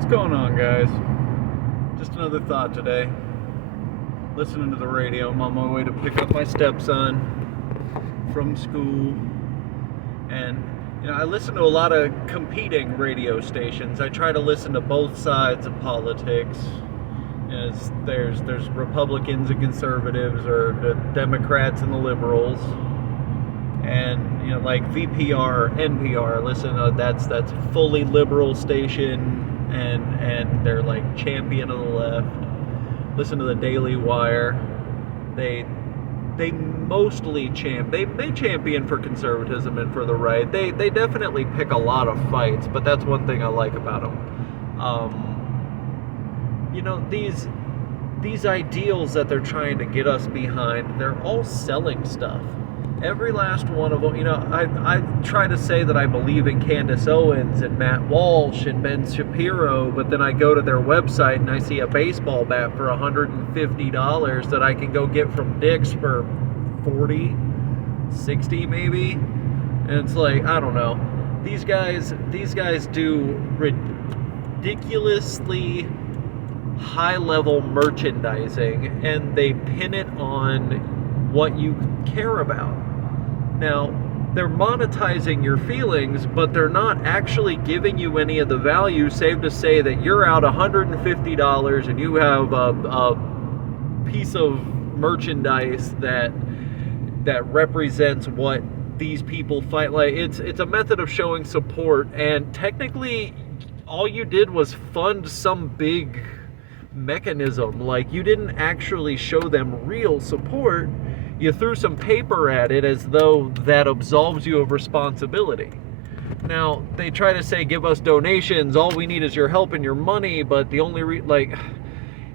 What's going on, guys? Just another thought today. Listening to the radio. I'm on my way to pick up my stepson from school. And, I listen to a lot of competing radio stations. I try to listen to both sides of politics. As there's Republicans and conservatives, or the Democrats and the liberals. And like VPR, NPR, listen, that's a fully liberal station, and they're like champion of the left. Listen to the Daily Wire. They mostly they champion for conservatism and for the right. They definitely pick a lot of fights, but that's one thing I like about them. These ideals that they're trying to get us behind, they're all selling stuff. Every last one of them. I try to say that I believe in Candace Owens and Matt Walsh and Ben Shapiro, but then I go to their website and I see a baseball bat for $150 that I can go get from Dick's for $40, $60 maybe. And it's like, I don't know. These guys do ridiculously high-level merchandising, and they pin it on what you care about. Now, they're monetizing your feelings, but they're not actually giving you any of the value, save to say that you're out $150 and you have a piece of merchandise that represents what these people fight. Like, it's a method of showing support, and technically all you did was fund some big mechanism. Like, you didn't actually show them real support. You threw some paper at it as though that absolves you of responsibility. Now, they try to say, give us donations, all we need is your help and your money, but the only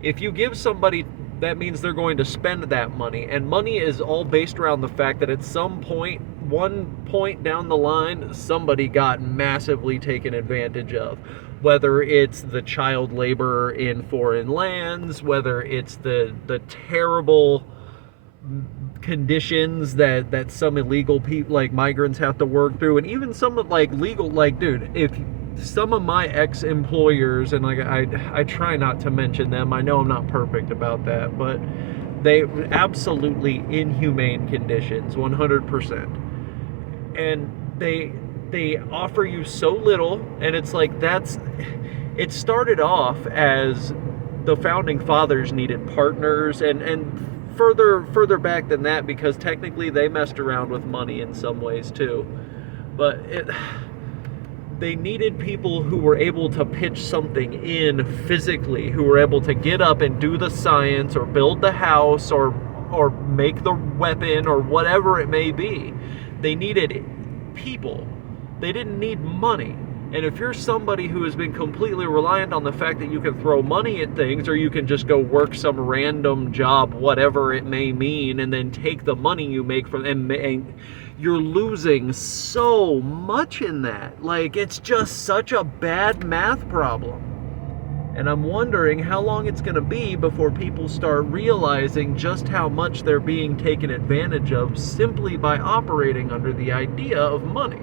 if you give somebody, that means they're going to spend that money, and money is all based around the fact that at some point, one point down the line, somebody got massively taken advantage of. Whether it's the child labor in foreign lands, whether it's the terrible conditions that some illegal people, like migrants, have to work through, and even some like legal, dude, if some of my ex-employers, and I try not to mention them, I know I'm not perfect about that, but they absolutely inhumane conditions, 100%, and they offer you so little, and it's like, it started off as the founding fathers needed partners, and further back than that, because technically they messed around with money in some ways too. But they needed people who were able to pitch something in physically, who were able to get up and do the science, or build the house, or make the weapon, or whatever it may be. They needed people. They didn't need money. And if you're somebody who has been completely reliant on the fact that you can throw money at things, or you can just go work some random job, whatever it may mean, and then take the money you make from them, and you're losing so much in that. Like, it's just such a bad math problem. And I'm wondering how long it's going to be before people start realizing just how much they're being taken advantage of simply by operating under the idea of money.